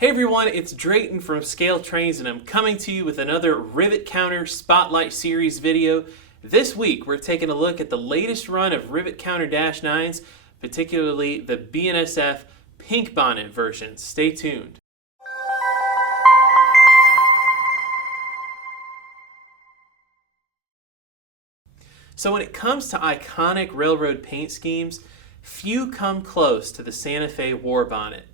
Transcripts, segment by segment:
Hey everyone, it's Drayton from Scale Trains and I'm coming to you with another Rivet Counter Spotlight Series video. This week we're taking a look at the latest run of Rivet Counter Dash 9s, particularly the BNSF Pink Bonnet version. Stay tuned. So when it comes to iconic railroad paint schemes, few come close to the Santa Fe War Bonnet.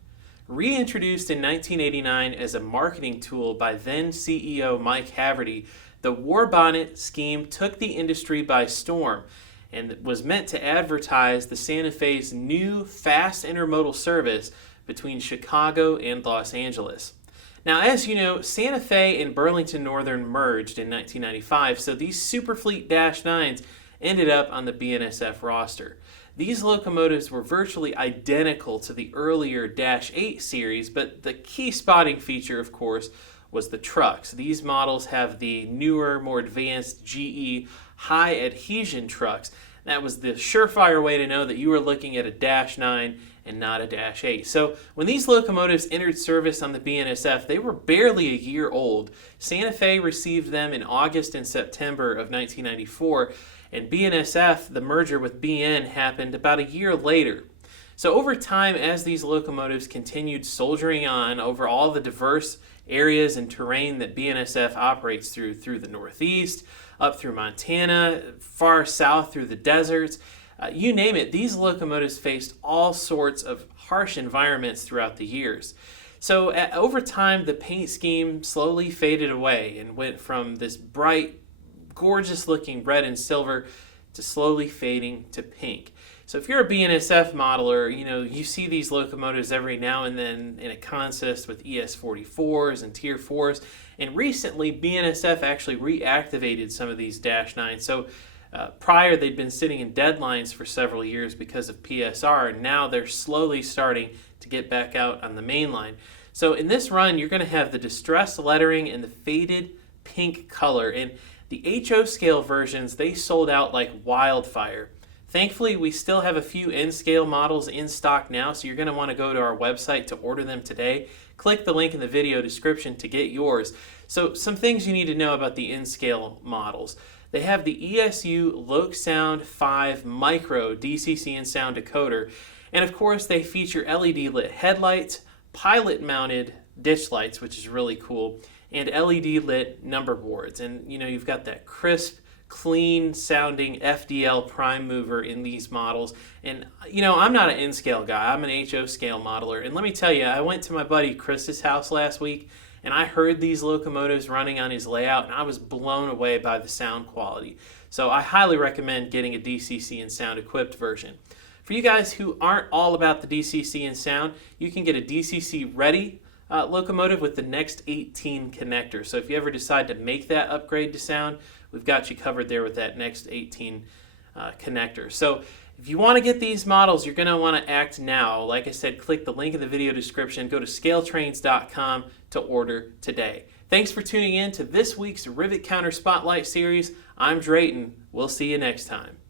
Reintroduced in 1989 as a marketing tool by then CEO Mike Haverty, the War Bonnet scheme took the industry by storm and was meant to advertise the Santa Fe's new fast intermodal service between Chicago and Los Angeles. Now, as you know, Santa Fe and Burlington Northern merged in 1995, so these Superfleet Dash 9s ended up on the BNSF roster. These locomotives were virtually identical to the earlier Dash 8 series, but the key spotting feature, of course, was the trucks. These models have the newer, more advanced GE high adhesion trucks. That was the surefire way to know that you were looking at a Dash 9 and not a Dash 8. So when these locomotives entered service on the BNSF, they were barely a year old. Santa Fe received them in August and September of 1994, and BNSF, the merger with BN, happened about a year later. So over time, as these locomotives continued soldiering on over all the diverse areas and terrain that BNSF operates through the Northeast, up through Montana, far south through the deserts, you name it, these locomotives faced all sorts of harsh environments throughout the years. So over time, the paint scheme slowly faded away and went from this bright, gorgeous looking red and silver to slowly fading to pink. So if you're a BNSF modeler, you see these locomotives every now and then in a contest with ES44s and Tier 4s. And recently, BNSF actually reactivated some of these Dash 9s. So prior, they'd been sitting in deadlines for several years because of PSR, and now they're slowly starting to get back out on the main line. So in this run, you're going to have the distressed lettering and the faded pink color. And the HO scale versions, they sold out like wildfire. Thankfully, we still have a few N-scale models in stock now, so you're going to want to go to our website to order them today. Click the link in the video description to get yours. So some things you need to know about the N-scale models. They have the ESU LoCSound 5 Micro DCC and sound decoder, and of course they feature LED lit headlights, pilot-mounted ditch lights, which is really cool, and LED lit number boards. And you've got that crisp, clean sounding FDL prime mover in these models. And I'm not an N-scale guy, I'm an HO scale modeler. And let me tell you, I went to my buddy Chris's house last week and I heard these locomotives running on his layout and I was blown away by the sound quality. So I highly recommend getting a DCC and sound equipped version. For you guys who aren't all about the DCC and sound, you can get a DCC ready locomotive with the Next 18 connector. So if you ever decide to make that upgrade to sound, we've got you covered there with that Next 18 connector. So if you want to get these models, you're going to want to act now. Like I said, click the link in the video description. Go to scaletrains.com to order today. Thanks for tuning in to this week's Rivet Counter Spotlight Series. I'm Drayton. We'll see you next time.